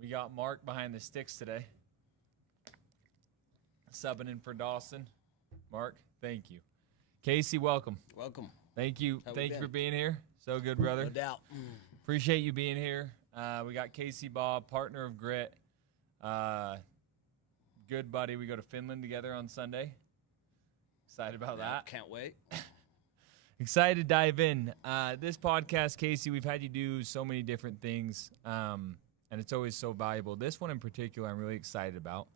We got Mark behind the sticks today, subbing in for Dawson. Mark, thank you. Casey, welcome. Welcome. Thank you. Thank you for being here. So good, brother. No doubt. Appreciate you being here. We got Casey Baugh, partner of Grit. Good buddy. We go to Finland together on Sunday. Excited about that. Can't wait. Excited to dive in. This podcast, Casey, we've had you do so many different things, and it's always so valuable. This one in particular, I'm really excited about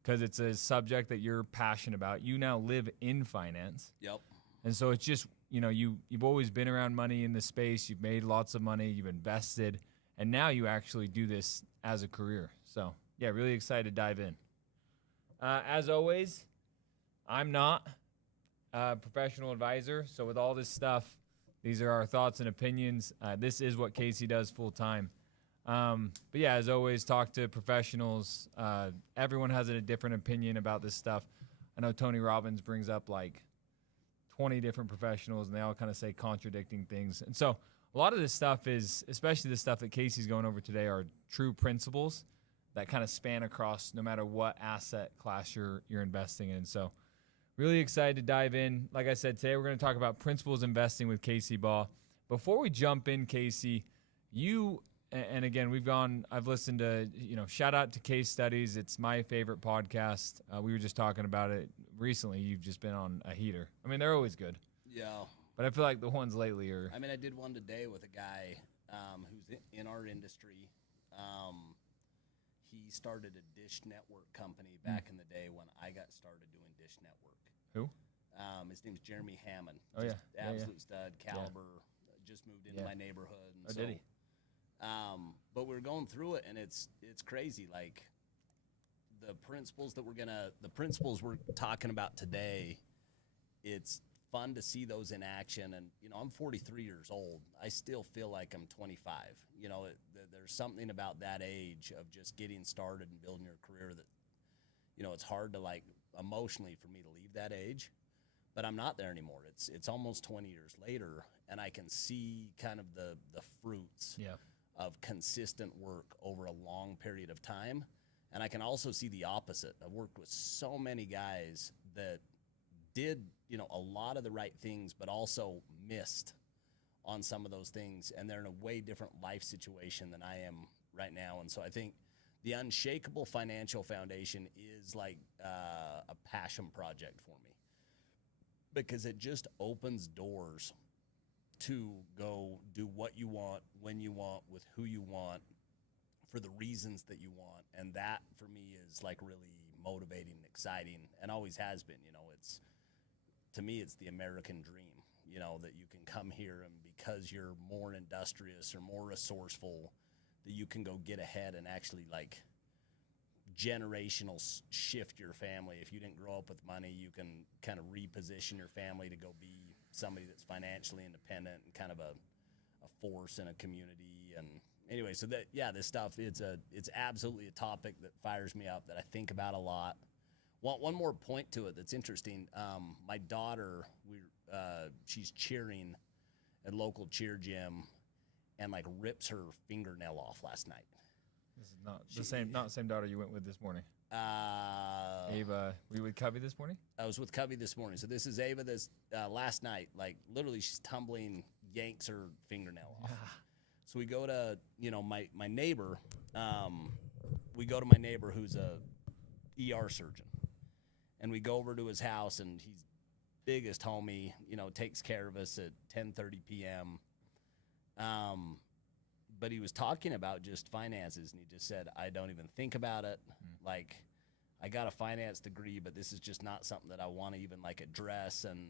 because it's a subject that you're passionate about. You now live in finance. Yep. And so it's just, you've always been around money in this space. You've made lots of money. You've invested. And now you actually do this as a career. So, yeah, really excited to dive in. As always, I'm not a professional advisor. So with all this stuff, these are our thoughts and opinions. This is what Casey does full time. But yeah, as always, talk to professionals. Everyone has a different opinion about this stuff. I know Tony Robbins brings up like 20 different professionals, and they all kind of say contradicting things. And so a lot of this stuff is, especially the stuff that Casey's going over today, are true principles that kind of span across no matter what asset class you're investing in. So really excited to dive in. Like I said, today we're going to talk about principles investing with Casey Baugh. Before we jump in, Casey, and again, I've listened to, shout out to Case Studies. It's my favorite podcast. We were just talking about it recently. You've just been on a heater. I mean, they're always good. Yeah. But I feel like the ones lately are. I did one today with a guy who's in our industry. He started a Dish Network company back in the day when I got started doing Dish Network. Who? His name's Jeremy Hammond. Oh, just yeah. Absolute stud, caliber. Just moved into my neighborhood. And did he? But we're going through it, and it's crazy. Like the principles we're talking about today, it's fun to see those in action. And I'm 43 years old. I still feel like I'm 25. There's something about that age of just getting started and building your career that it's hard to like emotionally for me to leave that age. But I'm not there anymore. It's almost 20 years later, and I can see kind of the fruits. Yeah. Of consistent work over a long period of time. And I can also see the opposite. I've worked with so many guys that did, a lot of the right things, but also missed on some of those things. And they're in a way different life situation than I am right now. And so I think the Unshakable Financial Foundation is like a passion project for me because it just opens doors to go do what you want, when you want, with who you want, for the reasons that you want. And that, for me, is like really motivating and exciting and always has been. To me, it's the American dream, that you can come here and because you're more industrious or more resourceful, that you can go get ahead and actually like generational shift your family. If you didn't grow up with money, you can kind of reposition your family to go be somebody that's financially independent and kind of a force in a community. And anyway, so this stuff, it's absolutely a topic that fires me up, that I think about a lot. One more point to it that's interesting. My daughter, she's cheering at local cheer gym and like rips her fingernail off last night. This is not the same daughter you went with this morning. Ava, were you with Cubby this morning? I was with Cubby this morning. So this is Ava this last night. Like literally she's tumbling, yanks her fingernail off. So we go to, my neighbor. We go to my neighbor who's a ER surgeon. And we go over to his house, and he's biggest homie, takes care of us at 10:30 p.m. But he was talking about just finances, and he just said, I don't even think about it. Like, I got a finance degree, but this is just not something that I want to even, like, address. And,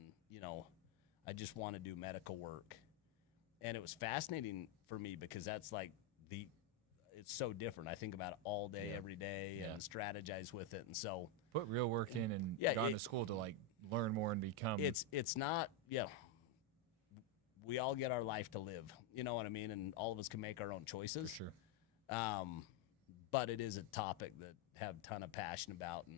I just want to do medical work. And it was fascinating for me because that's, like, it's so different. I think about it all day, every day, and strategize with it. And so put real work in and gone to school to, like, learn more and become. It's not, we all get our life to live, you know what I mean? And all of us can make our own choices. For sure. But it is a topic that have a ton of passion about and,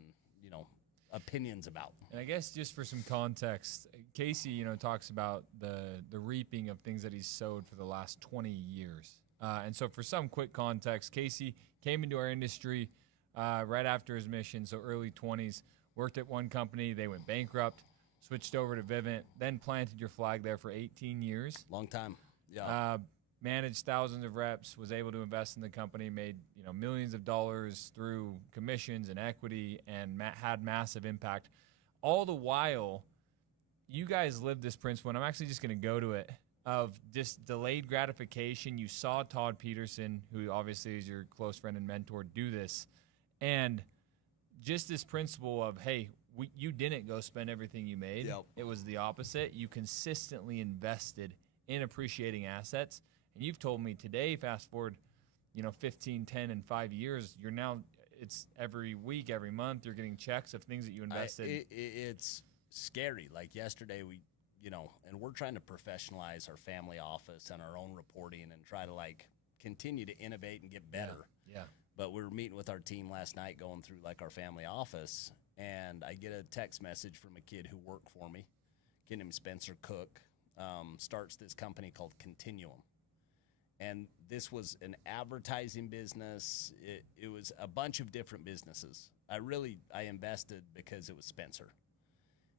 opinions about. And I guess just for some context, Casey, talks about the reaping of things that he's sowed for the last 20 years. And so for some quick context, Casey came into our industry right after his mission, so early 20s, worked at one company. They went bankrupt, switched over to Vivint, then planted your flag there for 18 years. Long time. Yeah. Managed thousands of reps, was able to invest in the company, made millions of dollars through commissions and equity, and had massive impact. All the while, you guys lived this principle, and I'm actually just going to go to it, of just delayed gratification. You saw Todd Peterson, who obviously is your close friend and mentor, do this. And just this principle of, hey, you didn't go spend everything you made. Yep. It was the opposite. You consistently invested in appreciating assets. And you've told me today, fast forward, 15, 10, and 5 years, you're now, it's every week, every month, you're getting checks of things that you invested. It's scary. Like yesterday, and we're trying to professionalize our family office and our own reporting and try to continue to innovate and get better. Yeah. But we were meeting with our team last night going through our family office, and I get a text message from a kid who worked for me, a kid named Spencer Cook, starts this company called Continuum. And this was an advertising business. It was a bunch of different businesses. I invested because it was Spencer.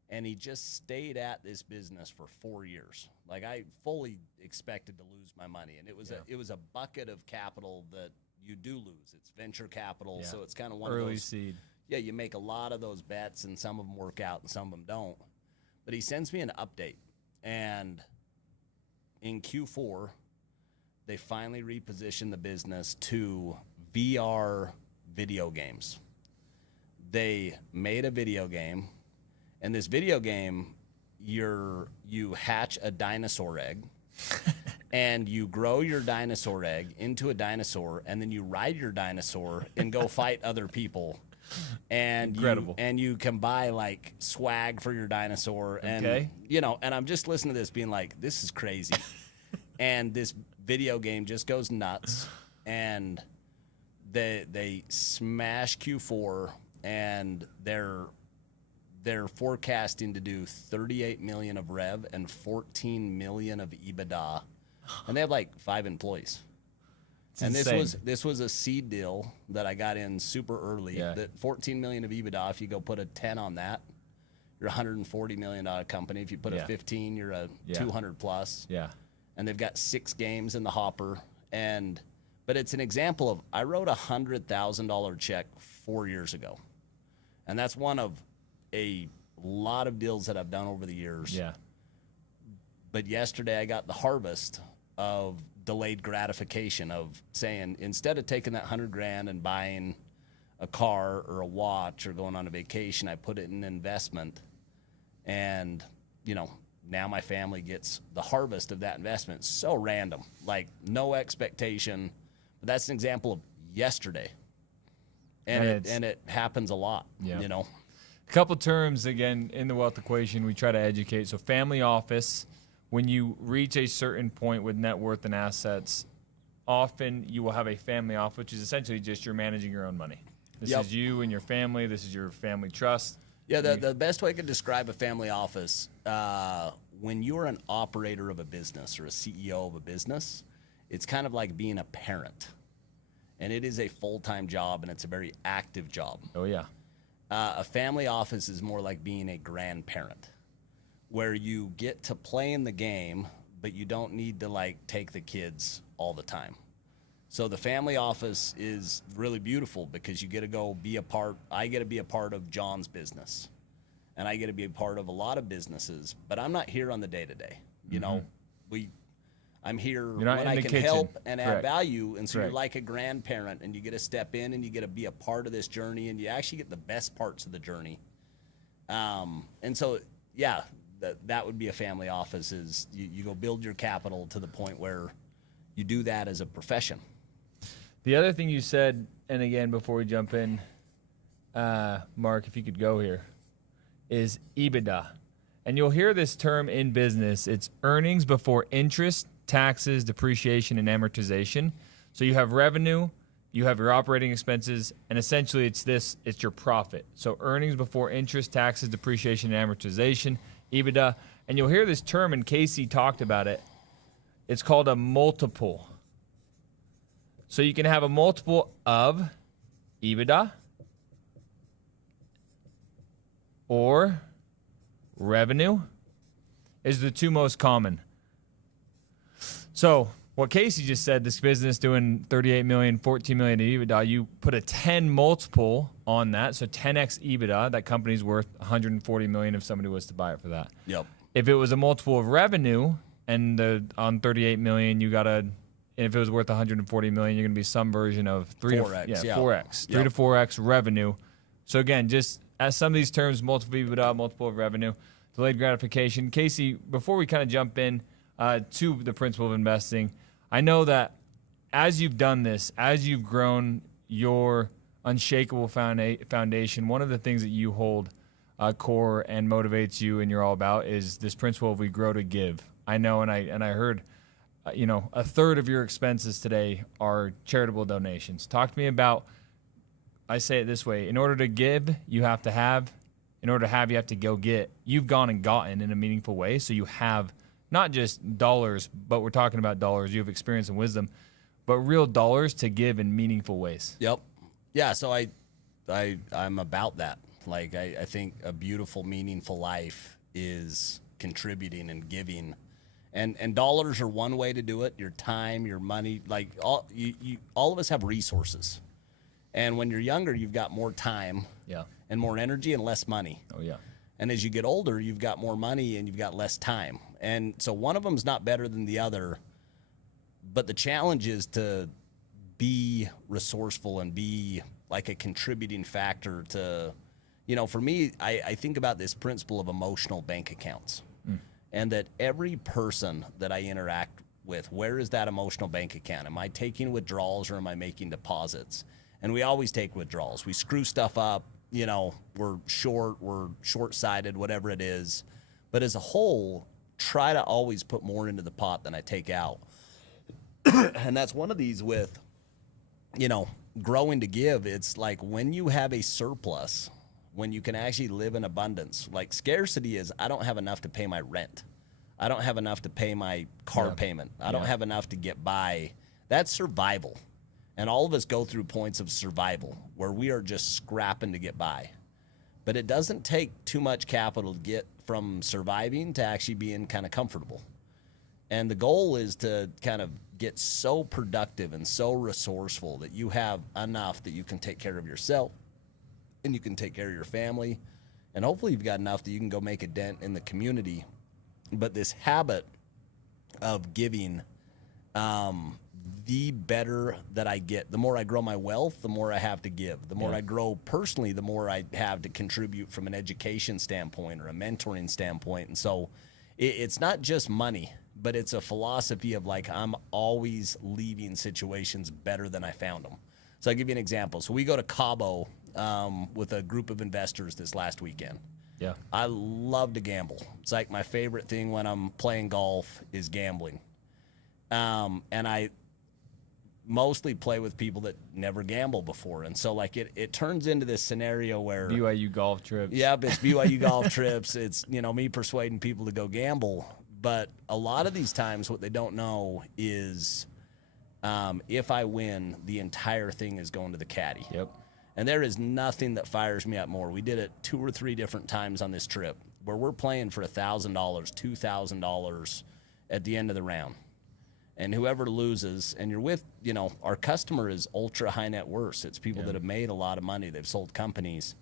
And he just stayed at this business for 4 years. I fully expected to lose my money. And it was a bucket of capital that you do lose. It's venture capital, so it's kind of one of those. Early seed. Yeah, you make a lot of those bets, and some of them work out and some of them don't. But he sends me an update. And in Q4, they finally repositioned the business to VR video games. They made a video game, and this video game, you hatch a dinosaur egg, and you grow your dinosaur egg into a dinosaur, and then you ride your dinosaur and go fight other people. And incredible. You can buy swag for your dinosaur, and and I'm just listening to this being like, this is crazy. And this video game just goes nuts, and they smash Q4, and they're forecasting to do 38 million of rev and 14 million of EBITDA, and they have 5 employees. And this was a seed deal that I got in super early. Yeah. That 14 million of EBITDA. If you go put a 10 on that, you're a $140 million company. If you put a 15, you're a 200 plus. Yeah. And they've got 6 games in the hopper. But it's an example of, I wrote a $100,000 check 4 years ago. And that's one of a lot of deals that I've done over the years. Yeah. But yesterday I got the harvest of delayed gratification of saying, instead of taking that $100,000 and buying a car or a watch or going on a vacation, I put it in an investment. And, now my family gets the harvest of that investment. So random, no expectation. But that's an example of yesterday. And it happens a lot, A couple terms, again, in the wealth equation we try to educate. So family office, when you reach a certain point with net worth and assets, often you will have a family office, which is essentially just you're managing your own money. This is you and your family. This is your family trust. Yeah, the best way I could describe a family office, when you're an operator of a business or a CEO of a business, it's kind of like being a parent. And it is a full-time job, and it's a very active job. Oh, yeah. A family office is more like being a grandparent, where you get to play in the game, but you don't need to take the kids all the time. So the family office is really beautiful because you get to go be a part. I get to be a part of John's business, and I get to be a part of a lot of businesses. But I'm not here on the day-to-day. I'm here when I can help and add value. And so you're like a grandparent, and you get to step in and you get to be a part of this journey, and you actually get the best parts of the journey. And so, that would be a family office. Is you go build your capital to the point where you do that as a profession. The other thing you said, and again, before we jump in, Mark, if you could go here, is EBITDA. And you'll hear this term in business. It's earnings before interest, taxes, depreciation, and amortization. So you have revenue, you have your operating expenses, and essentially it's your profit. So earnings before interest, taxes, depreciation, and amortization, EBITDA. And you'll hear this term, and Casey talked about it. It's called a multiple. So you can have a multiple of EBITDA or revenue is the two most common. So what Casey just said, this business doing 38 million, 14 million in EBITDA, you put a 10 multiple on that. So 10x EBITDA, that company's worth 140 million if somebody was to buy it for that. Yep. If it was a multiple of revenue and on 38 million, you got to, if it was worth 140 million, you're going to be some version of 4x, 4x, 3 Yep. to 4x revenue. So again, just as some of these terms, multiple EBITDA, multiple of revenue, delayed gratification. Casey, before we kind of jump in to the principle of investing, I know that as you've done this, as you've grown your unshakable foundation, one of the things that you hold core and motivates you and you're all about is this principle of we grow to give. I know, and I heard, a third of your expenses today are charitable donations. Talk to me about, I say it this way, in order to give, you have to have. In order to have, you have to go get. You've gone and gotten in a meaningful way, so you have not just dollars, but we're talking about dollars. You have experience and wisdom, but real dollars to give in meaningful ways. Yep. Yeah, so I'm about that. Like, I think a beautiful, meaningful life is contributing and giving. And dollars are one way to do it. Your time, your money, like all of us have resources. And when you're younger, you've got more time and more energy and less money. Oh, yeah. And as you get older, you've got more money and you've got less time. And so one of them's not better than the other. But the challenge is to be resourceful and be like a contributing factor to, for me, I think about this principle of emotional bank accounts. And that every person that I interact with, where is that emotional bank account? Am I taking withdrawals or am I making deposits? And we always take withdrawals. We screw stuff up. We're short-sighted, whatever it is. But as a whole, try to always put more into the pot than I take out. And that's one of these with, growing to give. It's like when you have a surplus, when you can actually live in abundance. Like scarcity is, I don't have enough to pay my rent. I don't have enough to pay my car payment. I don't have enough to get by. That's survival. And all of us go through points of survival where we are just scrapping to get by. But it doesn't take too much capital to get from surviving to actually being kind of comfortable. And the goal is to kind of get so productive and so resourceful that you have enough that you can take care of yourself and you can take care of your family. And hopefully you've got enough that you can go make a dent in the community. But this habit of giving, the better that I get. The more I grow my wealth, the more I have to give. The more I grow personally, the more I have to contribute from an education standpoint or a mentoring standpoint. And so it's not just money, but it's a philosophy of like I'm always leaving situations better than I found them. So I'll give you an example. So we go to Cabo with a group of investors this last weekend. Yeah. I love to gamble. It's like my favorite thing when I'm playing golf is gambling. And I mostly play with people that never gambled before. And so like it turns into this scenario where BYU golf trips. Yeah, it's BYU golf trips. It's, me persuading people to go gamble. But a lot of these times what they don't know is if I win, the entire thing is going to the caddy. Yep. And there is nothing that fires me up more. We did it 2 or 3 different times on this trip where we're playing for $1,000, $2,000 at the end of the round. And whoever loses, and you're with, our customer is ultra high net worth. It's people that have made a lot of money. They've sold companies.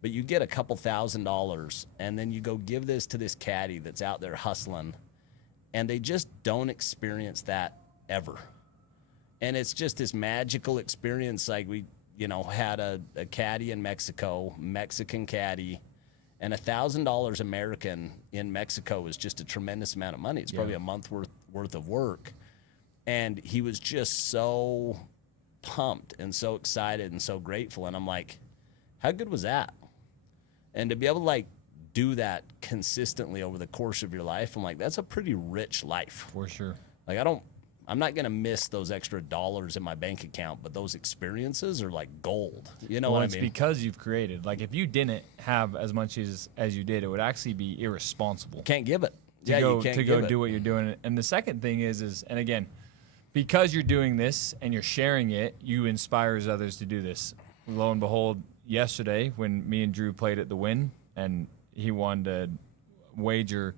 But you get a couple $1,000, and then you go give this to this caddy that's out there hustling, and they just don't experience that ever. And it's just this magical experience. Like we, had a caddy in Mexico, Mexican caddy, and $1,000 American in Mexico is just a tremendous amount of money. It's probably a month worth of work. And he was just so pumped and so excited and so grateful. And I'm like, how good was that? And to be able to do that consistently over the course of your life, I'm like, that's a pretty rich life. For sure. Like I'm not going to miss those extra dollars in my bank account, but those experiences are like gold. You know what I mean? It's because you've created. Like if you didn't have as much as you did, it would actually be irresponsible. Can't give it. You can't go do what you're doing. And the second thing is, and again, because you're doing this and you're sharing it, you inspires others to do this. Lo and behold, yesterday when me and Drew played at the Win and he wanted to wager,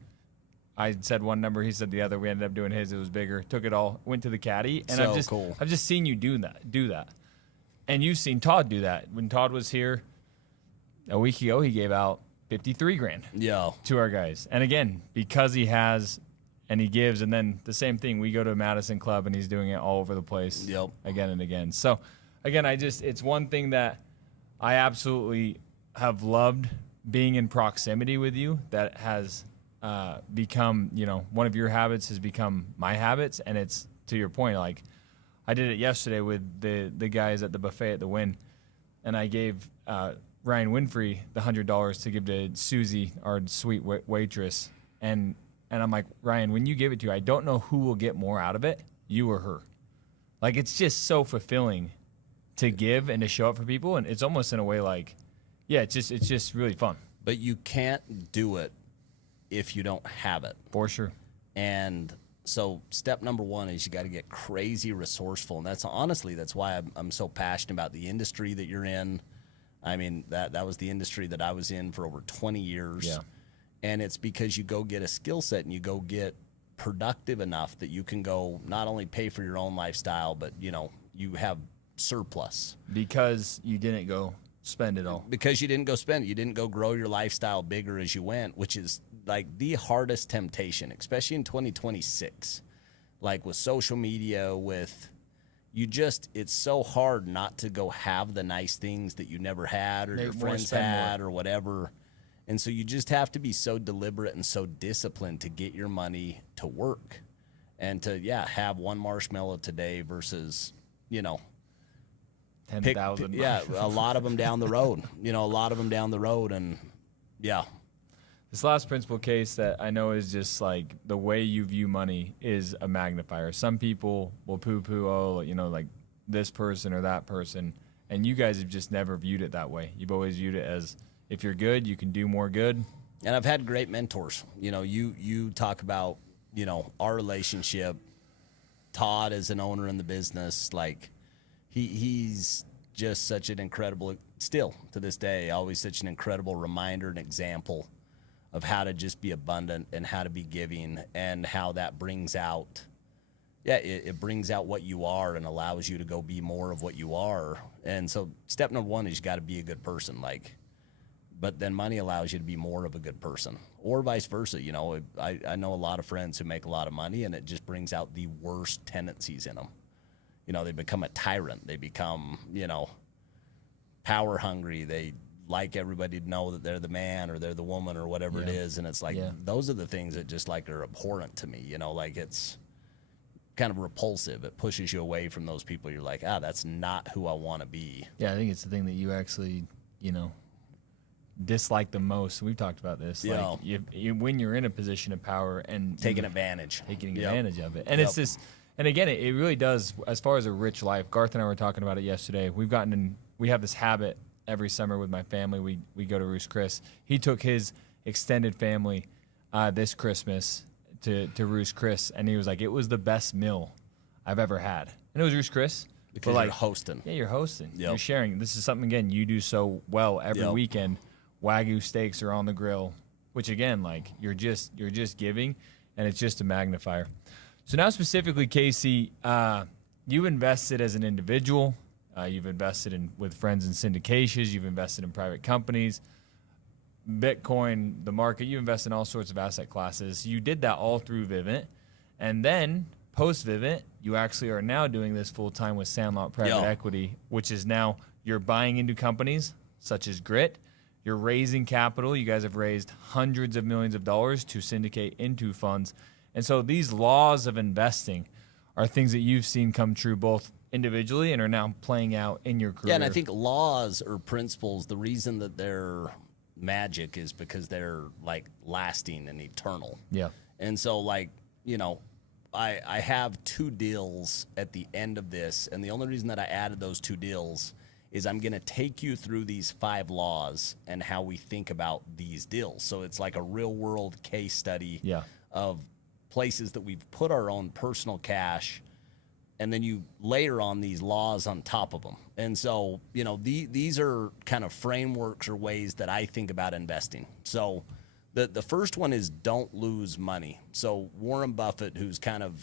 I said one number, he said the other. We ended up doing his. It was bigger. Took it all. Went to the caddy, and So cool. I've just seen you do that, and you've seen Todd do that. When Todd was here a week ago, he gave out 53 grand Yeah. to our guys, and again because he has. And he gives, and then the same thing. We go to a Madison club, and he's doing it all over the place, Yep. again and again. So, again, it's one thing that I absolutely have loved being in proximity with you. That has become, one of your habits has become my habits, and it's to your point. Like, I did it yesterday with the guys at the buffet at the Win, and I gave Ryan Winfrey the $100 to give to Susie, our sweet waitress, and I'm like, Ryan, when you give it to her, I don't know who will get more out of it, you or her. Like, it's just so fulfilling to give and to show up for people. And it's almost in a way like, yeah, it's just really fun. But you can't do it if you don't have it. For sure. And so step number one is you got to get crazy resourceful. And that's why I'm so passionate about the industry that you're in. I mean, that was the industry that I was in for over 20 years. Yeah. And it's because you go get a skill set and you go get productive enough that you can go not only pay for your own lifestyle, but, you have surplus. Because you didn't go spend it all. Because you didn't go spend it. You didn't go grow your lifestyle bigger as you went, which is like the hardest temptation, especially in 2026. Like with social media, it's so hard not to go have the nice things that you never had or Make your more, friends spend had more. or whatever. And so you just have to be so deliberate and so disciplined to get your money to work and to, have one marshmallow today versus, 10,000. a lot of them down the road, And yeah. This last principal case that I know is just like the way you view money is a magnifier. Some people will poo-poo, like this person or that person. And you guys have just never viewed it that way. You've always viewed it as, if you're good, you can do more good. And I've had great mentors. You talk about, our relationship. Todd is an owner in the business. Like, he's just such an incredible, still to this day, always such an incredible reminder and example of how to just be abundant and how to be giving and how that brings out, it brings out what you are and allows you to go be more of what you are. And so step number one is you got to be a good person. But then money allows you to be more of a good person, or vice versa. I know a lot of friends who make a lot of money, and it just brings out the worst tendencies in them. They become a tyrant. They become, power hungry. They like everybody to know that they're the man or they're the woman or whatever it is. And it's like, those are the things that just are abhorrent to me. It's kind of repulsive. It pushes you away from those people. You're like, that's not who I want to be. Yeah, I think it's the thing that you actually, dislike the most. We've talked about this. Yeah. Like when you're in a position of power and Taking advantage of it. And it's this, and again, it really does, as far as a rich life. Garth and I were talking about it yesterday. We have this habit every summer with my family. We go to Roos Chris. He took his extended family this Christmas to Roos Chris, and he was like, it was the best meal I've ever had. And it was Roos Chris. Because you're hosting. Yeah, you're hosting. Yep. You're sharing. This is something, again, you do so well every weekend. Wagyu steaks are on the grill, which again, you're just giving, and it's just a magnifier. So now specifically, Casey, you invested as an individual. You've invested with friends in syndications. You've invested in private companies, Bitcoin, the market. You invest in all sorts of asset classes. You did that all through Vivint, and then post Vivint, you actually are now doing this full time with Sandlot Private Equity, which is now you're buying into companies such as Grit. You're raising capital. You guys have raised hundreds of millions of dollars to syndicate into funds. And so these laws of investing are things that you've seen come true both individually and are now playing out in your career. Yeah, and I think laws or principles, the reason that they're magic is because they're lasting and eternal. Yeah. And so I have 2 deals at the end of this, and the only reason that I added those 2 deals is I'm going to take you through these 5 laws and how we think about these deals. So it's like a real world case study of places that we've put our own personal cash and then you layer on these laws on top of them. And so, these are kind of frameworks or ways that I think about investing. So the first one is don't lose money. So Warren Buffett, who's kind of,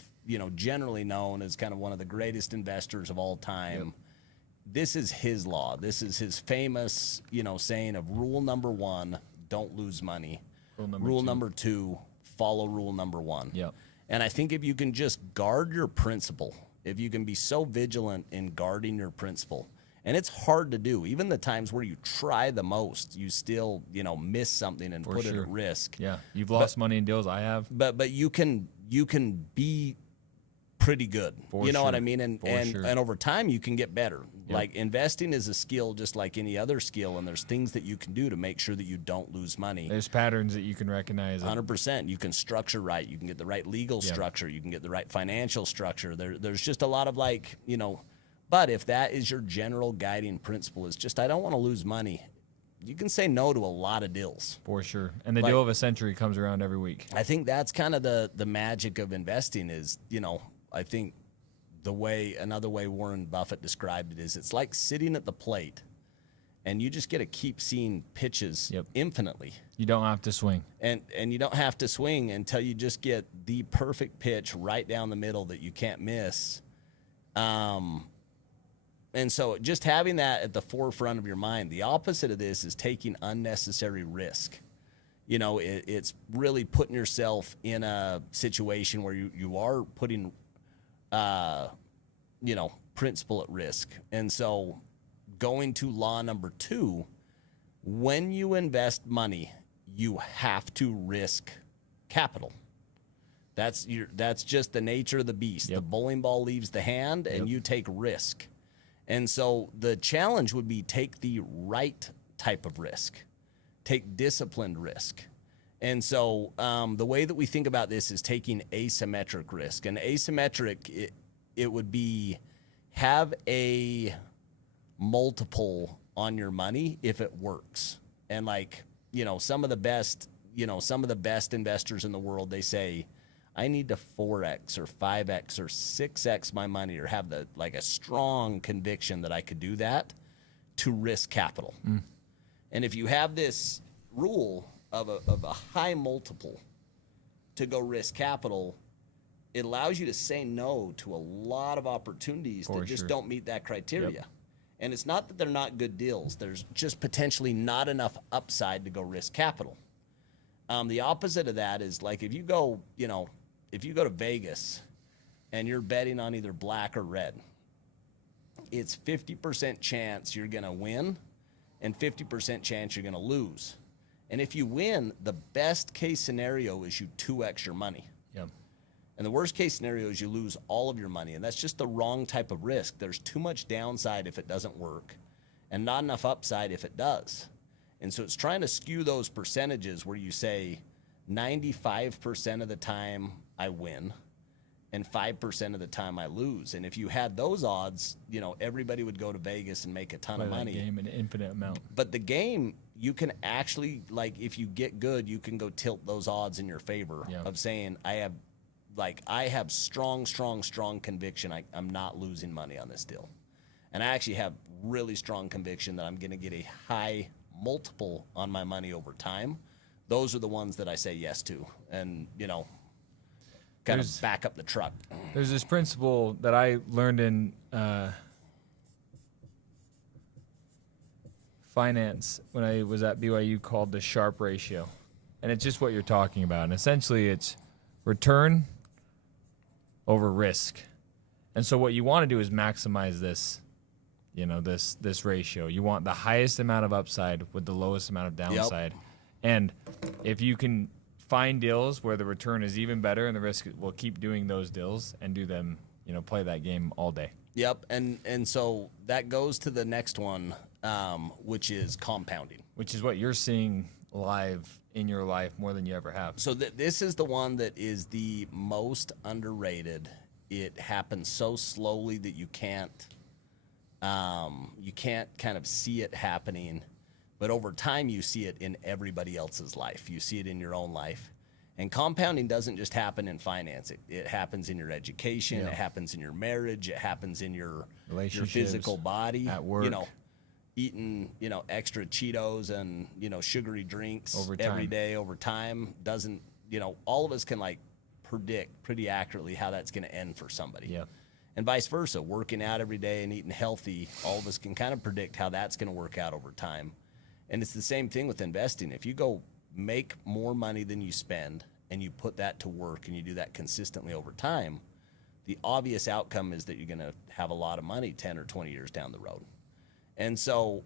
generally known as kind of one of the greatest investors of all time, Yep. This is his law. This is his famous, saying of rule number 1, don't lose money. Rule number 2, follow rule number 1. Yep. And I think if you can just guard your principle, if you can be so vigilant in guarding your principle, and it's hard to do, even the times where you try the most, you still, miss something and put it at risk. Yeah, you've lost money in deals. I have. But you can be pretty good. You know what I mean? And over time you can get better. Yep. Like investing is a skill just like any other skill, and there's things that you can do to make sure that you don't lose money. There's patterns that you can recognize. 100%. You can structure right. You can get the right legal structure. You can get the right financial structure. There's just a lot of but if that is your general guiding principle is just, I don't want to lose money, you can say no to a lot of deals. For sure. And the deal of a century comes around every week. I think that's kind of the magic of investing is, I think another way Warren Buffett described it is it's like sitting at the plate and you just get to keep seeing pitches infinitely. You don't have to swing. And you don't have to swing until you just get the perfect pitch right down the middle that you can't miss. And so just having that at the forefront of your mind, the opposite of this is taking unnecessary risk. It's really putting yourself in a situation where you are putting principle at risk. And so going to law number 2, when you invest money, you have to risk capital. That's just the nature of the beast. The bowling ball leaves the hand and you take risk. And so the challenge would be take the right type of risk, take disciplined risk. And so the way that we think about this is taking asymmetric risk. And asymmetric, it would be have a multiple on your money if it works. And some of the best investors in the world, they say, I need to 4x or 5x or 6x my money or have a strong conviction that I could do that to risk capital. And if you have this rule of a high multiple to go risk capital, it allows you to say no to a lot of opportunities that just don't meet that criteria. And it's not that they're not good deals. There's just potentially not enough upside to go risk capital. The opposite of that is if you go to Vegas and you're betting on either black or red, it's 50% chance you're going to win and 50% chance you're going to lose. And if you win, the best case scenario is you 2x your money. And the worst case scenario is you lose all of your money. And that's just the wrong type of risk. There's too much downside if it doesn't work and not enough upside if it does. And so it's trying to skew those percentages where you say 95% of the time I win and 5% of the time I lose. And if you had those odds, everybody would go to Vegas and make a ton of money. Game an infinite amount. But the game, you can actually, if you get good, you can go tilt those odds in your favor of saying, I have strong conviction I'm not losing money on this deal. And I actually have really strong conviction that I'm going to get a high multiple on my money over time. Those are the ones that I say yes to and, kind of back up the truck. There's this principle that I learned in finance when I was at BYU called the Sharpe ratio. And it's just what you're talking about. And essentially it's return over risk. And so what you want to do is maximize this, this ratio. You want the highest amount of upside with the lowest amount of downside. And if you can find deals where the return is even better and the risk, will keep doing those deals and do them, play that game all day. Yep. And so that goes to the next one, which is compounding. Which is what you're seeing live in your life more than you ever have. So this is the one that is the most underrated. It happens so slowly that you can't kind of see it happening, but over time you see it in everybody else's life. You see it in your own life, And compounding doesn't just happen in finance. It happens in your education. Yeah. It happens in your marriage. It happens in your Relationships, physical body. at work. You know, eating, you know, extra Cheetos and, you know, sugary drinks Over every time. day over time doesn't, you know, all of us can like predict pretty accurately how that's going to end for somebody. Yeah. And vice versa, working out every day and eating healthy, all of us can kind of predict how that's going to work out over time. And it's the same thing with investing. If you go make more money than you spend and you put that to work and you do that consistently over time, the obvious outcome is that you're going to have a lot of money 10 or 20 years down the road. And so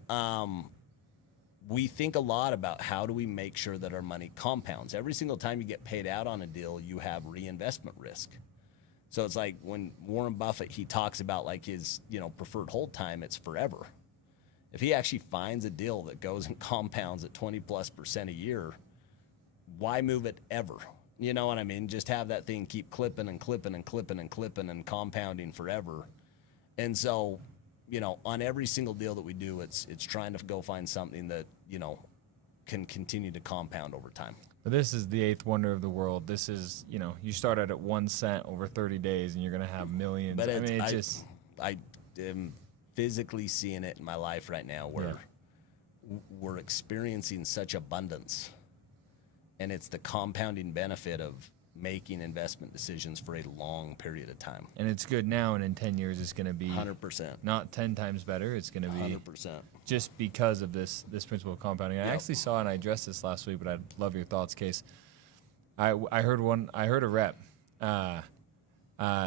we think a lot about how do we make sure that our money compounds. Every single time you get paid out on a deal, you have reinvestment risk. So it's like when Warren Buffett, he talks about like his, you know, preferred hold time, it's forever. If he actually finds a deal that goes and compounds at 20+% a year, why move it ever? You know what I mean? Just have that thing keep clipping and clipping and clipping and clipping and compounding forever. And so, you know, on every single deal that we do, it's trying to go find something that, you know, can continue to compound over time. But this is the eighth wonder of the world. This is, you know, you start out at 1 cent over 30 days and you're going to have millions. But I mean, it's just. I am physically seeing it in my life right now where we're experiencing such abundance, and it's the compounding benefit of making investment decisions for a long period of time. And it's good now, and in 10 years it's going to be 100%. not 10 times better. It's going to be 100%. just because of this principle of compounding. I actually saw, and I addressed this last week, but I'd love your thoughts, Case. I heard a rep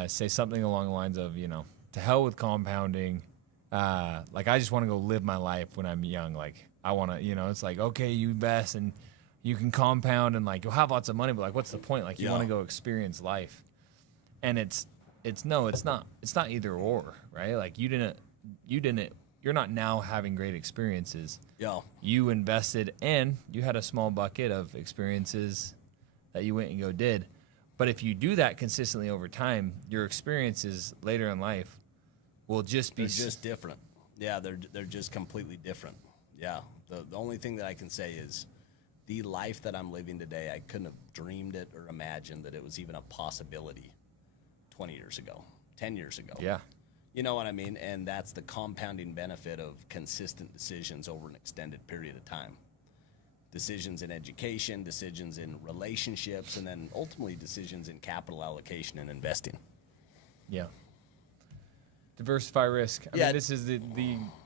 say something along the lines of, you know, to hell with compounding. Like, I just want to go live my life when I'm young. Like, I want to, you know, it's like, okay, you invest and you can compound and like you'll have lots of money, but like, what's the point? Like, you want to go experience life. And it's not either or, right? Like, you're not now having great experiences. Yeah. You invested and you had a small bucket of experiences that you went and go did. But if you do that consistently over time, your experiences later in life will just be just different. Yeah, they're just completely different. Yeah. The only thing that I can say is the life that I'm living today, I couldn't have dreamed it or imagined that it was even a possibility 20 years ago, 10 years ago. Yeah. You know what I mean? And that's the compounding benefit of consistent decisions over an extended period of time. Decisions in education, decisions in relationships, and then ultimately decisions in capital allocation and investing. Yeah. Diversify risk. I mean, this is the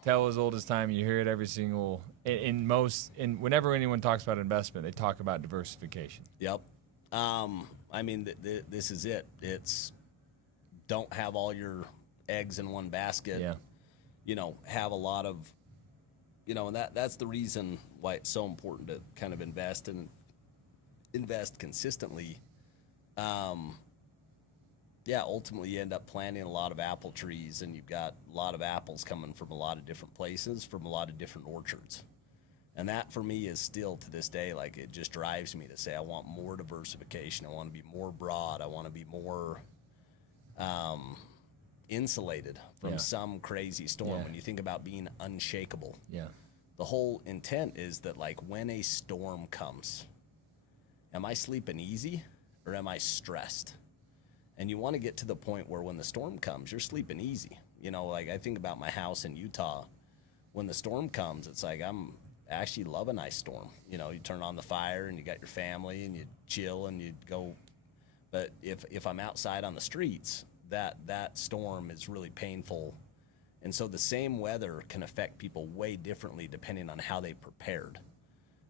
tale as old as time. You hear it every single whenever anyone talks about investment, they talk about diversification. Yep. I mean, this is it. It's don't have all your eggs in one basket. Yeah. You know, have a lot of, you know, and that's the reason why it's so important to kind of invest consistently. Yeah, ultimately you end up planting a lot of apple trees, and you've got a lot of apples coming from a lot of different places, from a lot of different orchards. And that for me is still to this day, like, it just drives me to say I want more diversification. I want to be more broad. I want to be more insulated from some crazy storm. Yeah. When you think about being unshakable, Yeah. the whole intent is that, like, when a storm comes, am I sleeping easy or am I stressed? And you want to get to the point where when the storm comes, you're sleeping easy. You know, like, I think about my house in Utah. When the storm comes, it's like I'm actually love a nice storm. You know, you turn on the fire and you got your family and you chill and you go. But if I'm outside on the streets, that storm is really painful. And so the same weather can affect people way differently depending on how they prepared.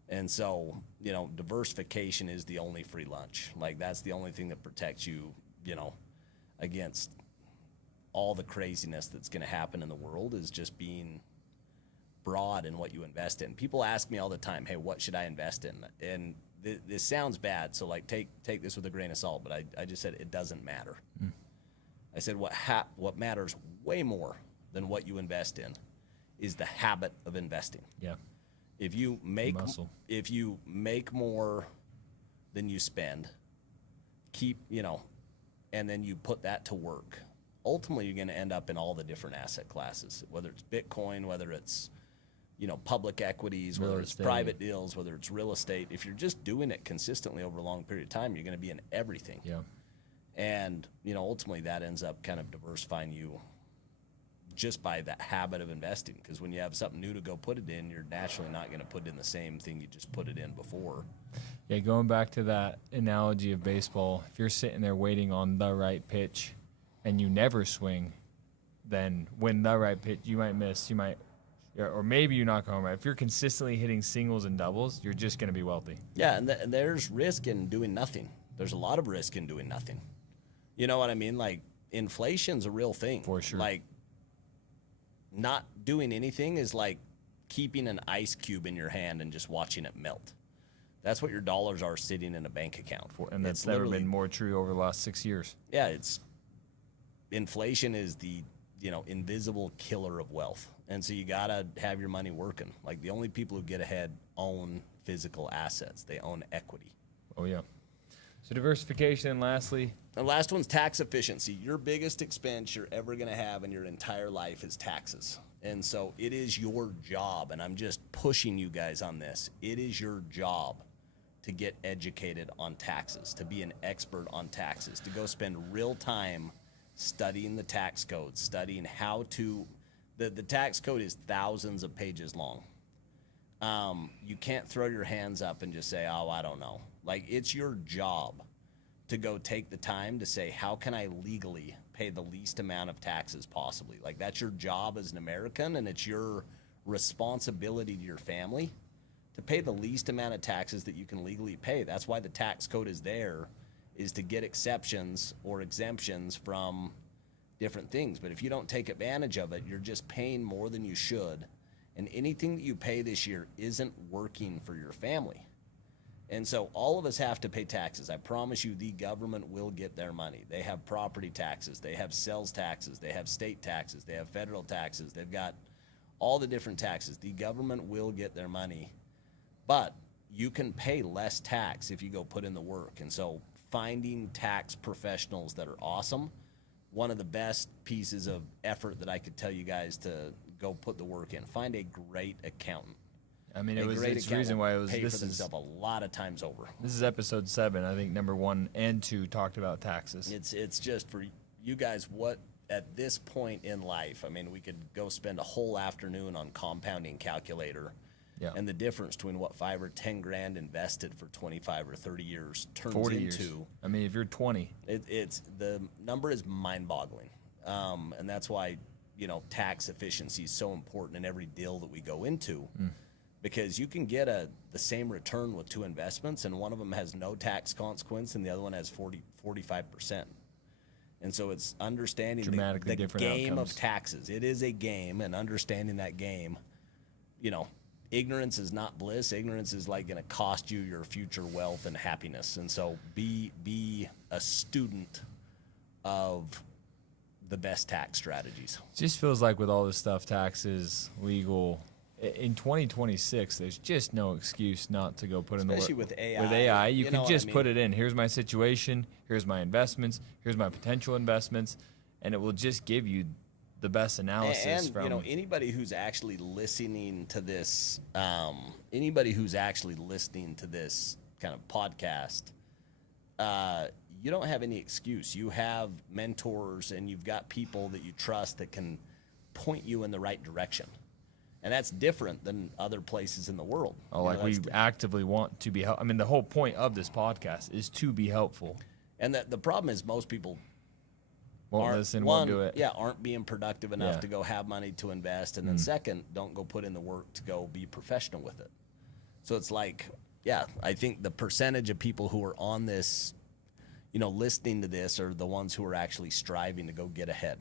And so, you know, diversification is the only free lunch. Like, that's the only thing that protects you, you know, against all the craziness that's going to happen in the world, is just being broad in what you invest in. People ask me all the time, hey, what should I invest in? And this sounds bad, so like take this with a grain of salt, but I just said it doesn't matter. I said what matters way more than what you invest in is the habit of investing. Yeah. If you make more than you spend, you know, and then you put that to work, ultimately you're going to end up in all the different asset classes, whether it's Bitcoin, whether it's, public equities, Real whether it's estate. private deals, whether it's real estate, if you're just doing it consistently over a long period of time, you're going to be in everything. Yeah. And, ultimately that ends up kind of diversifying you just by that habit of investing. Because when you have something new to go put it in, you're naturally not going to put in the same thing you just put it in before. Yeah, going back to that analogy of baseball, if you're sitting there waiting on the right pitch and you never swing, then when the right pitch, you might miss, or maybe you knock home right. If you're consistently hitting singles and doubles, you're just going to be wealthy. Yeah, and there's risk in doing nothing. There's a lot of risk in doing nothing. You know what I mean? Like, inflation's a real thing. For sure. Like, not doing anything is like keeping an ice cube in your hand and just watching it melt. That's what your dollars are sitting in a bank account for. And that's never been more true over the last 6 years. Yeah, inflation is the, invisible killer of wealth. And so you got to have your money working. Like, the only people who get ahead own physical assets. They own equity. Oh, yeah. So diversification, and lastly, the last one's tax efficiency. Your biggest expense you're ever going to have in your entire life is taxes. And so it is your job, and I'm just pushing you guys on this. It is your job to get educated on taxes, to be an expert on taxes, to go spend real time studying the tax code, studying how to, the tax code is thousands of pages long. You can't throw your hands up and just say, oh, I don't know. Like, it's your job to go take the time to say, how can I legally pay the least amount of taxes possibly? Like, that's your job as an American, and it's your responsibility to your family to pay the least amount of taxes that you can legally pay. That's why the tax code is there, is to get exceptions or exemptions from different things. But if you don't take advantage of it, you're just paying more than you should. And anything that you pay this year isn't working for your family. And so all of us have to pay taxes. I promise you, the government will get their money. They have property taxes. They have sales taxes. They have state taxes. They have federal taxes. They've got all the different taxes. The government will get their money. But you can pay less tax if you go put in the work. And so finding tax professionals that are awesome, one of the best pieces of effort that I could tell you guys to go put the work in. Find a great accountant. I mean, it's the reason why it was. Pay This for is themselves a lot of times over. This is episode 7. I think number 1 and 2 talked about taxes. It's just for you guys. What at this point in life? I mean, we could go spend a whole afternoon on compounding calculator, and the difference between what 5 or 10 grand invested for 25 or 30 years turns 40 into. years. I mean, if you're 20, it's the number is mind-boggling, and that's why tax efficiency is so important in every deal that we go into. Because you can get the same return with 2 investments, and one of them has no tax consequence and the other one has 45%. And so it's understanding Dramatically the different game outcomes. of taxes. It is a game, and understanding that game, ignorance is not bliss. Ignorance is like going to cost you your future wealth and happiness. And so be a student of the best tax strategies. it just feels like with all this stuff, taxes, legal, in 2026, there's just no excuse not to go put in the work. Especially with AI. With AI, you know can what just I mean? put it in. Here's my situation. Here's my investments. Here's my potential investments, and it will just give you the best analysis And from. anybody who's actually listening to this, kind of podcast, you don't have any excuse. You have mentors, and you've got people that you trust that can point you in the right direction. And that's different than other places in the world. Oh, like we actively want to be I mean, the whole point of this podcast is to be helpful. And the problem is most people Won't listen, won't do it. Yeah, aren't being productive enough Yeah. to go have money to invest. And then second, don't go put in the work to go be professional with it. So it's like, I think the percentage of people who are on this, listening to this are the ones who are actually striving to go get ahead.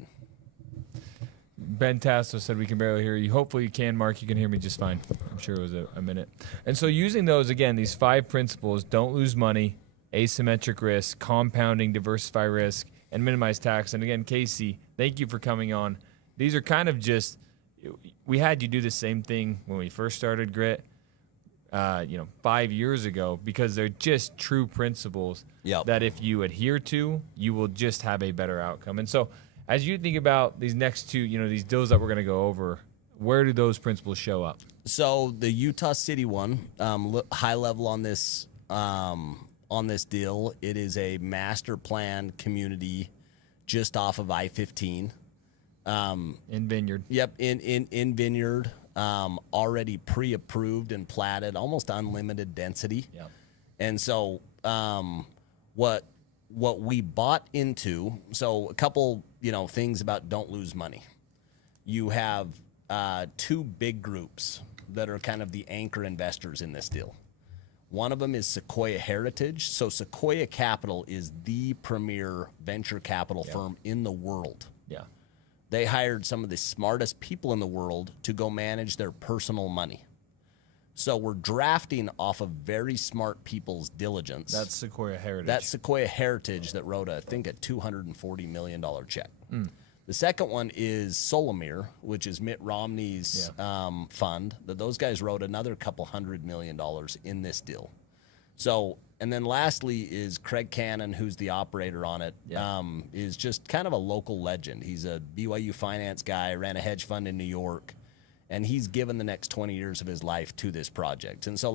Ben Tasso said we can barely hear you. Hopefully you can, Mark. You can hear me just fine. I'm sure it was a minute. And so using those, again, these 5 principles: don't lose money, asymmetric risk, compounding, diversify risk, and minimize tax. And again, Casey, thank you for coming on. These are kind of just, we had you do the same thing when we first started Grit, 5 years ago, because they're just true principles that if you adhere to, you will just have a better outcome. And so as you think about these next 2, these deals that we're going to go over, where do those principles show up? So the Utah City one, high level on this deal, it is a master plan community just off of I-15. In Vineyard. Yep, in Vineyard, already pre-approved and platted, almost unlimited density. Yep. And so what we bought into, so a couple, things about don't lose money. You have two big groups that are kind of the anchor investors in this deal. One of them is Sequoia Heritage. So Sequoia Capital is the premier venture capital firm in the world. Yeah. They hired some of the smartest people in the world to go manage their personal money. So we're drafting off of very smart people's diligence. That's Sequoia Heritage. That's Sequoia Heritage that wrote, I think, a $240 million check. The second one is Solomir, which is Mitt Romney's fund. Those guys wrote another couple $100 million in this deal. So, and then lastly is Craig Cannon, who's the operator on it, is just kind of a local legend. He's a BYU finance guy, ran a hedge fund in New York, and he's given the next 20 years of his life to this project. And so,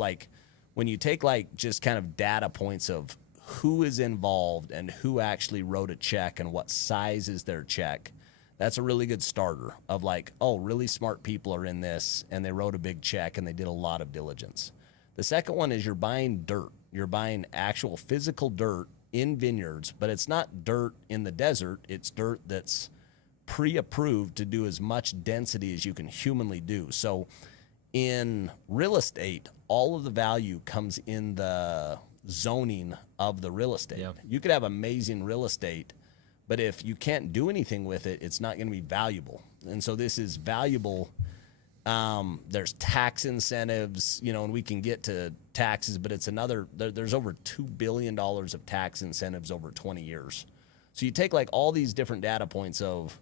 when you take, just kind of data points of who is involved and who actually wrote a check and what size is their check, that's a really good starter of really smart people are in this, and they wrote a big check, and they did a lot of diligence. The second one is you're buying dirt. You're buying actual physical dirt in vineyards, but it's not dirt in the desert. It's dirt that's pre-approved to do as much density as you can humanly do. So in real estate, all of the value comes in the zoning of the real estate. Yep. You could have amazing real estate, but if you can't do anything with it, it's not going to be valuable. And so this is valuable. There's tax incentives, and we can get to taxes, but it's there's over $2 billion of tax incentives over 20 years. So you take all these different data points of,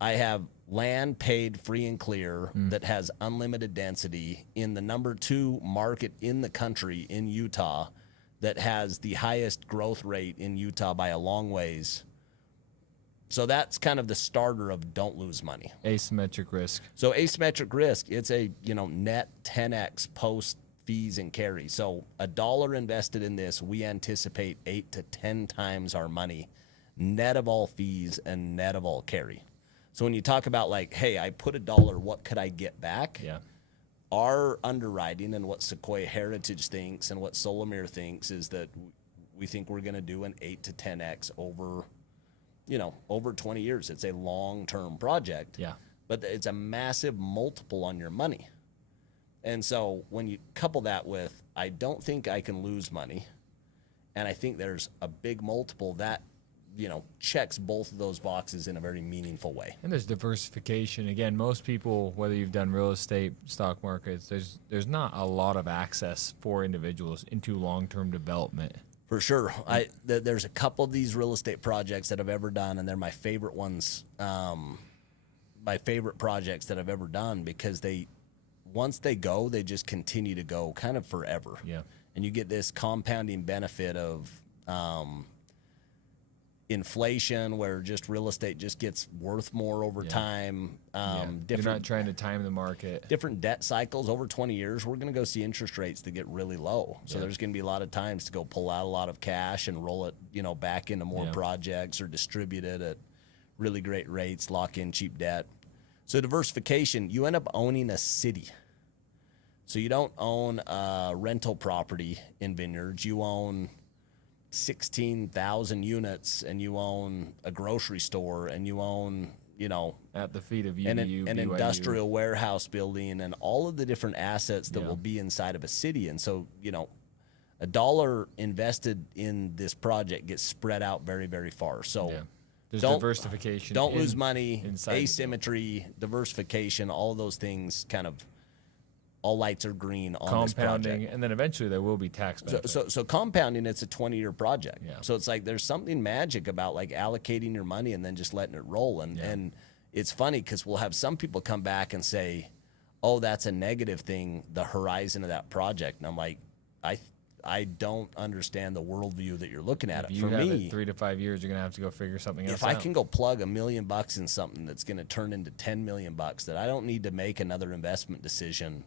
I have land paid free and clear that has unlimited density in the number 2 market in the country in Utah that has the highest growth rate in Utah by a long ways. So that's kind of the starter of don't lose money. Asymmetric risk. So asymmetric risk, it's a net 10x post fees and carry. So $1 invested in this, we anticipate 8 to 10 times our money, net of all fees and net of all carry. So when you talk about hey, I put $1, what could I get back? Yeah. Our underwriting and what Sequoia Heritage thinks and what Solomir thinks is that we think we're going to do an 8 to 10x over 20 years. It's a long-term project. Yeah. But it's a massive multiple on your money. And so when you couple that with, I don't think I can lose money, and I think there's a big multiple that, checks both of those boxes in a very meaningful way. And there's diversification. Again, most people, whether you've done real estate, stock markets, there's not a lot of access for individuals into long-term development. For sure. There's a couple of these real estate projects that I've ever done, and they're my favorite ones, my favorite projects that I've ever done, because once they go, they just continue to go kind of forever. Yeah. And you get this compounding benefit of inflation, where just real estate just gets worth more over time. You're not trying to time the market. Different debt cycles over 20 years, we're going to go see interest rates that get really low. So there's going to be a lot of times to go pull out a lot of cash and roll it, back into more projects, or distribute it at really great rates, lock in cheap debt. So diversification, you end up owning a city. So you don't own a rental property in vineyards. You own 16,000 units, and you own a grocery store, and you own, at the feet of an BYU. industrial warehouse building, and all of the different assets that will be inside of a city. And so, $1 invested in this project gets spread out very, very far. So there's diversification. Don't lose money, inside asymmetry, diversification, all of those things kind of, all lights are green on this project. Compounding, and then eventually there will be tax benefits. So compounding, it's a 20-year project. Yeah. So it's there's something magic about allocating your money and then just letting it roll. And it's funny because we'll have some people come back and say, oh, that's a negative thing, the horizon of that project. And I'm like, I don't understand the worldview that you're looking at. If It you for have me, it 3 to 5 years, you're gonna have to go figure something else if out. I can go plug $1 million in something that's going to turn into $10 million, that I don't need to make another investment decision,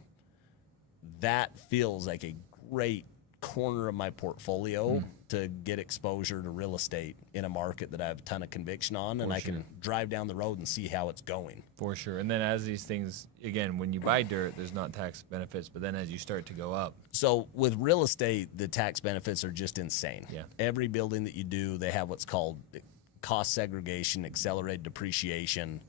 that feels like a great corner of my portfolio to get exposure to real estate in a market that I have a ton of conviction on, and I can drive down the road and see how it's going. For sure. And then as these things, again, when you buy dirt, there's not tax benefits, but then as you start to go up. So with real estate, the tax benefits are just insane. Yeah. Every building that you do, they have what's called cost segregation, accelerated depreciation,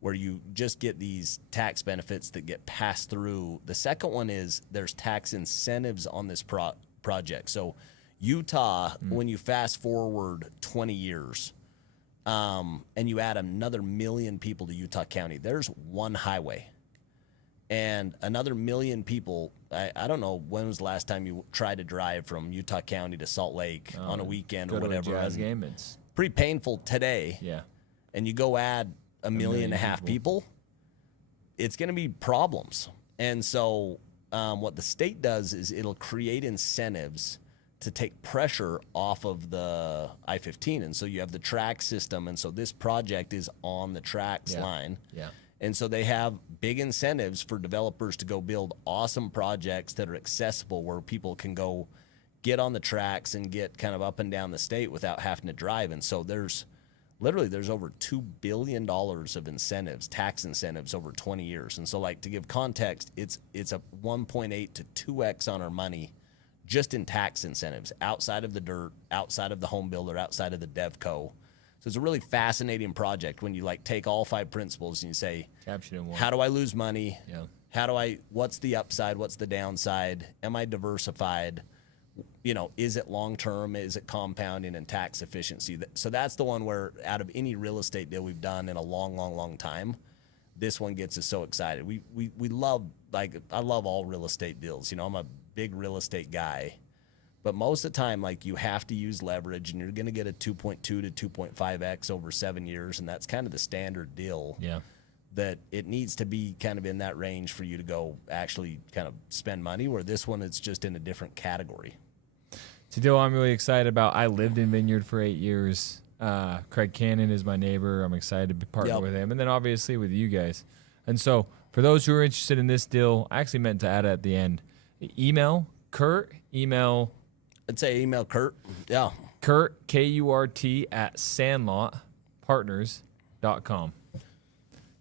where you just get these tax benefits that get passed through. The second one is there's tax incentives on this project. So Utah, when you fast forward 20 years and you add another 1 million people to Utah County, there's one highway. And another 1 million people, I don't know when was the last time you tried to drive from Utah County to Salt Lake on a weekend or whatever. Jazz game, it's pretty painful today. Yeah. And you go add 1.5 million people, it's going to be problems. And so what the state does is it'll create incentives to take pressure off of the I-15. And so you have the track system. And so this project is on the tracks line. Yeah. And so they have big incentives for developers to go build awesome projects that are accessible, where people can go get on the tracks and get kind of up and down the state without having to drive. And so there's over $2 billion of incentives, tax incentives over 20 years. And so, like, to give context, it's a 1.8 to 2x on our money just in tax incentives, outside of the dirt, outside of the home builder, outside of the DevCo. So it's a really fascinating project when you like take all 5 principles and you say, captured in one. how do I lose money? Yeah. What's the upside? What's the downside? Am I diversified? You know, is it long-term? Is it compounding and tax efficiency? So that's the one where out of any real estate deal we've done in a long, long, long time, this one gets us so excited. We love, like, I love all real estate deals. You know, I'm a big real estate guy, but most of the time, like, you have to use leverage, and you're going to get a 2.2 to 2.5x over 7 years, and that's kind of the standard deal. Yeah. That it needs to be kind of in that range for you to go actually kind of spend money, where this one, it's just in a different category. It's a deal I'm really excited about. I lived in Vineyard for 8 years. Craig Cannon is my neighbor. I'm excited to partner with him. And then obviously with you guys. And so for those who are interested in this deal, I actually meant to add it at the end. Email Kurt, I'd say email Kurt. Yeah. Kurt, Kurt, at sandlotpartners.com.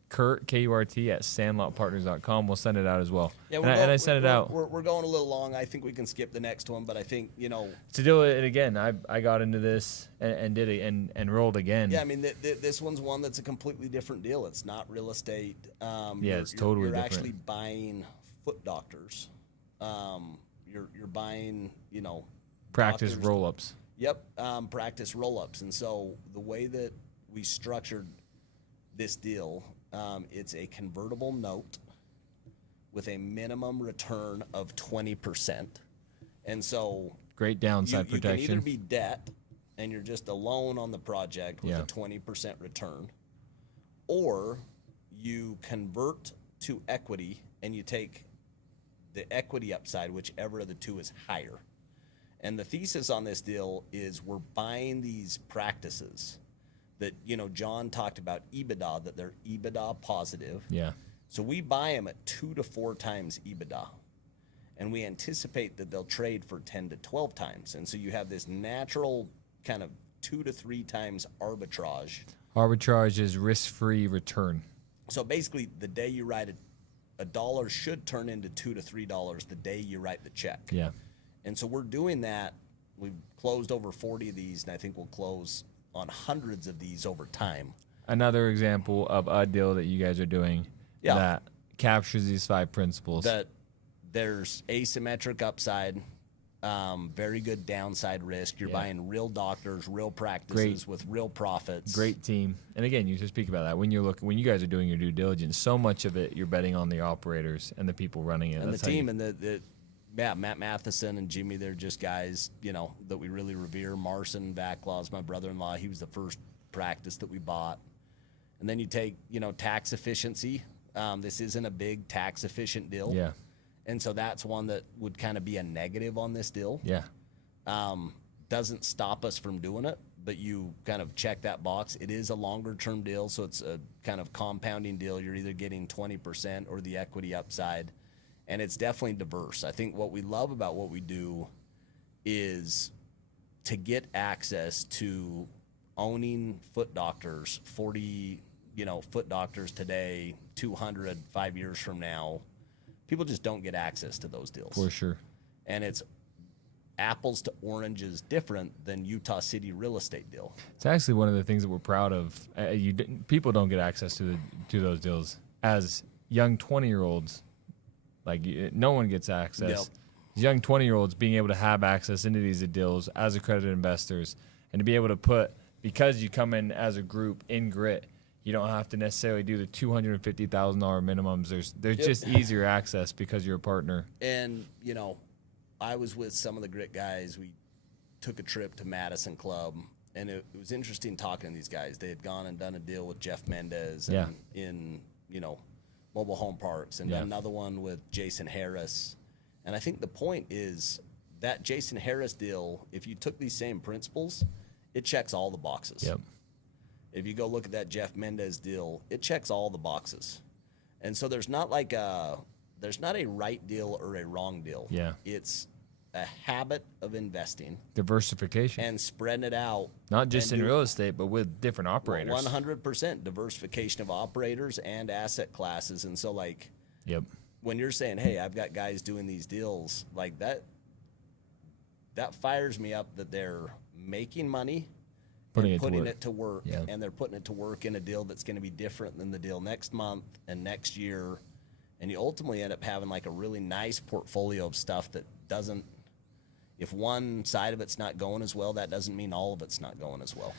Kurt, Kurt, at sandlotpartners.com. We'll send it out as well. Yeah, I sent it out. We're going a little long. I think we can skip the next one, but I think, you know. To do it again, I got into this and did it and rolled again. Yeah, I mean, this one's one that's a completely different deal. It's not real estate. It's totally you're different. Actually buying foot doctors. You're buying, you know. Practice roll-ups. Yep, practice roll-ups. And so the way that we structured this deal, it's a convertible note with a minimum return of 20%. And so great downside protection. You can either be debt and you're just a loan on the project with a 20% return, or you convert to equity and you take the equity upside, whichever of the two is higher. And the thesis on this deal is we're buying these practices that, you know, John talked about EBITDA, that they're EBITDA positive. Yeah. So we buy them at 2 to 4 times EBITDA. And we anticipate that they'll trade for 10 to 12 times. And so you have this natural kind of 2 to 3 times arbitrage. Arbitrage is risk-free return. So basically, the day you write a dollar should turn into $2 to $3 the day you write the check. Yeah. And so we're doing that. We've closed over 40 of these, and I think we'll close on hundreds of these over time. Another example of a deal that you guys are doing that captures these 5 principles. That there's asymmetric upside, very good downside risk. You're buying real doctors, real practices with real profits. Great team. And again, you just speak about that. When you guys are doing your due diligence, so much of it you're betting on the operators and the people running it. And the team and Matt Matheson and Jimmy, they're just guys, you know, that we really revere. Marcin Vaclaw's my brother-in-law. He was the first practice that we bought. And then you take, you know, tax efficiency. This isn't a big tax efficient deal. Yeah. And so that's one that would kind of be a negative on this deal. Yeah. Doesn't stop us from doing it, but you kind of check that box. It is a longer term deal, so it's a kind of compounding deal. You're either getting 20% or the equity upside, and it's definitely diverse. I think what we love about what we do is to get access to owning foot doctors, 40, foot doctors today, 200 5 years from now. People just don't get access to those deals. For sure. And it's apples to oranges different than Utah City real estate deal. It's actually one of the things that we're proud of. People don't get access to those deals. As young 20-year-olds, no one gets access. Yep. Young 20-year-olds being able to have access into these deals as accredited investors, and to be able to put, because you come in as a group in Grit, you don't have to necessarily do the $250,000 minimums. There's just easier access because you're a partner. And, I was with some of the Grit guys. We took a trip to Madison Club, and it was interesting talking to these guys. They had gone and done a deal with Jeff Mendez in mobile home parks, and done another one with Jason Harris. And I think the point is that Jason Harris deal, if you took these same principles, it checks all the boxes. Yep. If you go look at that Jeff Mendez deal, it checks all the boxes. And so there's not a right deal or a wrong deal. Yeah. It's a habit of investing. Diversification. And spreading it out. Not just in real estate, but with different operators. 100% diversification of operators and asset classes. And so, yep. when you're saying, hey, I've got guys doing these deals, that fires me up that they're making money, putting it to work. Yep. And they're putting it to work in a deal that's going to be different than the deal next month and next year. And you ultimately end up having a really nice portfolio of stuff that doesn't, if one side of it's not going as well, that doesn't mean all of it's not going as well.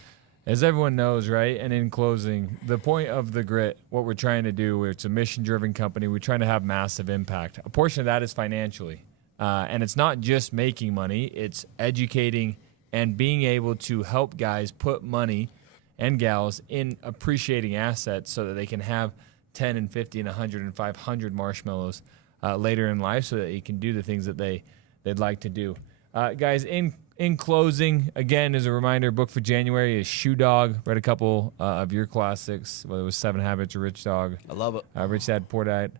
As everyone knows, right? And in closing, the point of the Grit, what we're trying to do, it's a mission-driven company. We're trying to have massive impact. A portion of that is financially. And it's not just making money. It's educating and being able to help guys put money and gals in appreciating assets so that they can have 10 and 50 and 100 and 500 marshmallows later in life, so that you can do the things that they'd like to do. Guys, in closing, again, as a reminder, book for January is Shoe Dog. Read a couple of your classics, whether it was 7 Habits or Rich Dog. I love it. Rich Dad, Poor Dad.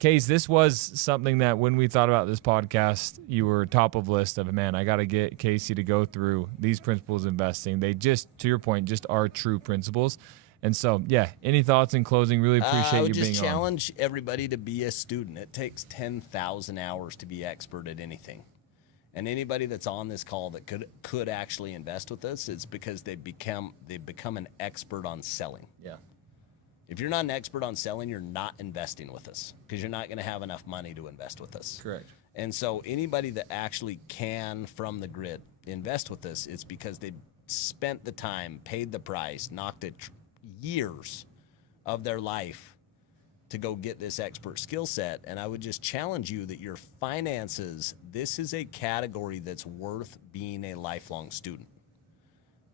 Case, this was something that when we thought about this podcast, you were top of list of, man, I got to get Casey to go through these principles of investing. They just, to your point, just are true principles. And so, any thoughts in closing? Really appreciate you being on. I would just challenge everybody to be a student. It takes 10,000 hours to be expert at anything. And anybody that's on this call that could actually invest with us, it's because they've become an expert on selling. Yeah. If you're not an expert on selling, you're not investing with us, because you're not going to have enough money to invest with us. Correct. And so anybody that actually can, from the Grit, invest with us, it's because they spent the time, paid the price, knocked it years of their life to go get this expert skill set. And I would just challenge you that your finances, this is a category that's worth being a lifelong student.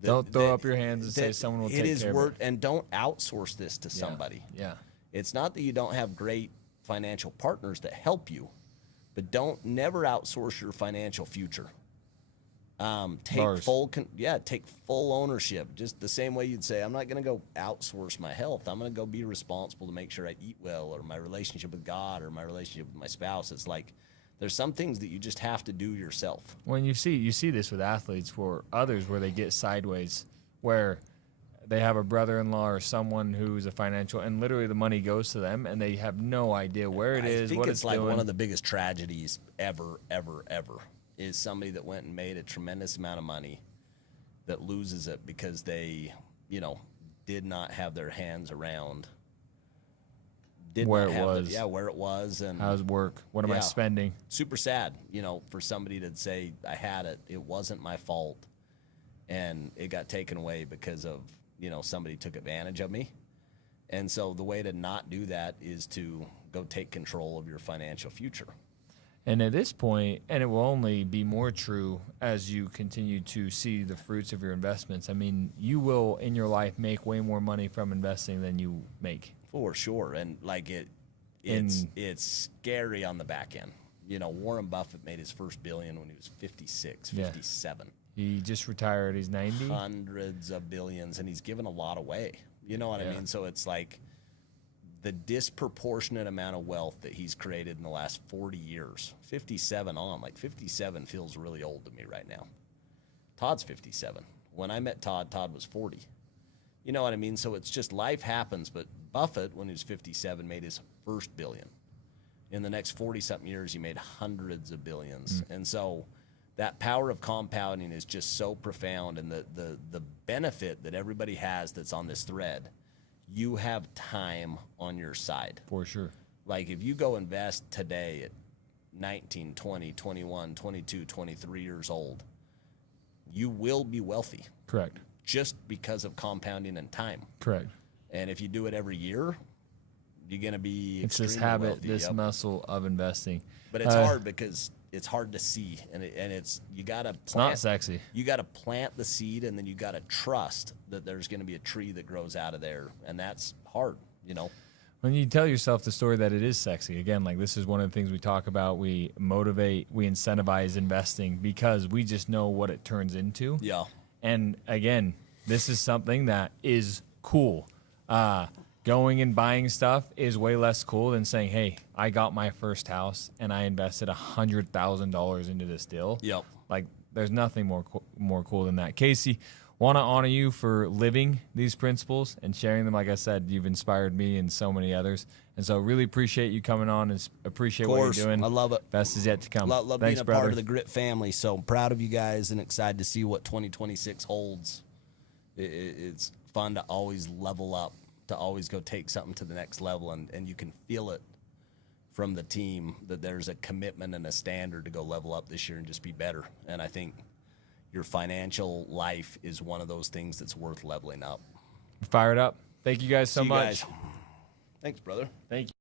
Don't throw up your hands and say someone will take care of it. And don't outsource this to somebody. Yeah. It's not that you don't have great financial partners that help you, but never outsource your financial future. Take full ownership. Just the same way you'd say, I'm not going to go outsource my health. I'm going to go be responsible to make sure I eat well, or my relationship with God, or my relationship with my spouse. It's there's some things that you just have to do yourself. When you see this with athletes, for others where they get sideways, where they have a brother-in-law or someone who's a financial, and literally the money goes to them, and they have no idea where it is, what it's doing. One of the biggest tragedies ever, is somebody that went and made a tremendous amount of money that loses it because they, did not have their hands around where it was. Where it was. And how's work? What am I spending? Super sad, for somebody to say, I had it, it wasn't my fault, and it got taken away because of, somebody took advantage of me. And so the way to not do that is to go take control of your financial future. And at this point, and it will only be more true as you continue to see the fruits of your investments, I mean, you will in your life make way more money from investing than you make. For sure. And it's scary on the back end. You know, Warren Buffett made his first billion when he was 56, 57. He just retired. He's 90. Hundreds of billions, and he's given a lot away. You know what I mean? So it's like the disproportionate amount of wealth that he's created in the last 40 years. 57 on, like 57 feels really old to me right now. Todd's 57. When I met Todd, Todd was 40. You know what I mean? So it's just life happens. But Buffett, when he was 57, made his first billion. In the next 40-something years, he made hundreds of billions. And so that power of compounding is just so profound. And the benefit that everybody has that's on this thread, you have time on your side. For sure. Like if you go invest today at 19, 20, 21, 22, 23 years old, you will be wealthy. Correct. Just because of compounding and time. Correct. And if you do it every year, you're going to be It's this habit, wealthy. this muscle of investing. But it's hard because it's hard to see, and it's you got to. It's not sexy. You got to plant the seed, and then you got to trust that there's going to be a tree that grows out of there, and that's hard, you know. When you tell yourself the story that it is sexy, again, like this is one of the things we talk about. We motivate, we incentivize investing because we just know what it turns into. Yeah. And again, this is something that is cool. Going and buying stuff is way less cool than saying, hey, I got my first house and I invested $100,000 into this deal. Yep. Like, there's nothing more cool than that. Casey, want to honor you for living these principles and sharing them. Like I said, you've inspired me and so many others. And so really appreciate you coming on and appreciate what you're doing. I love it. Best is yet to come. Love Thanks, being a brother. part of the Grit family. So proud of you guys and excited to see what 2026 holds. It's fun to always level up, to always go take something to the next level. And you can feel it from the team that there's a commitment and a standard to go level up this year and just be better. And I think your financial life is one of those things that's worth leveling up. Fired up. Thank you guys so much. Guys. Thanks, brother. Thank you.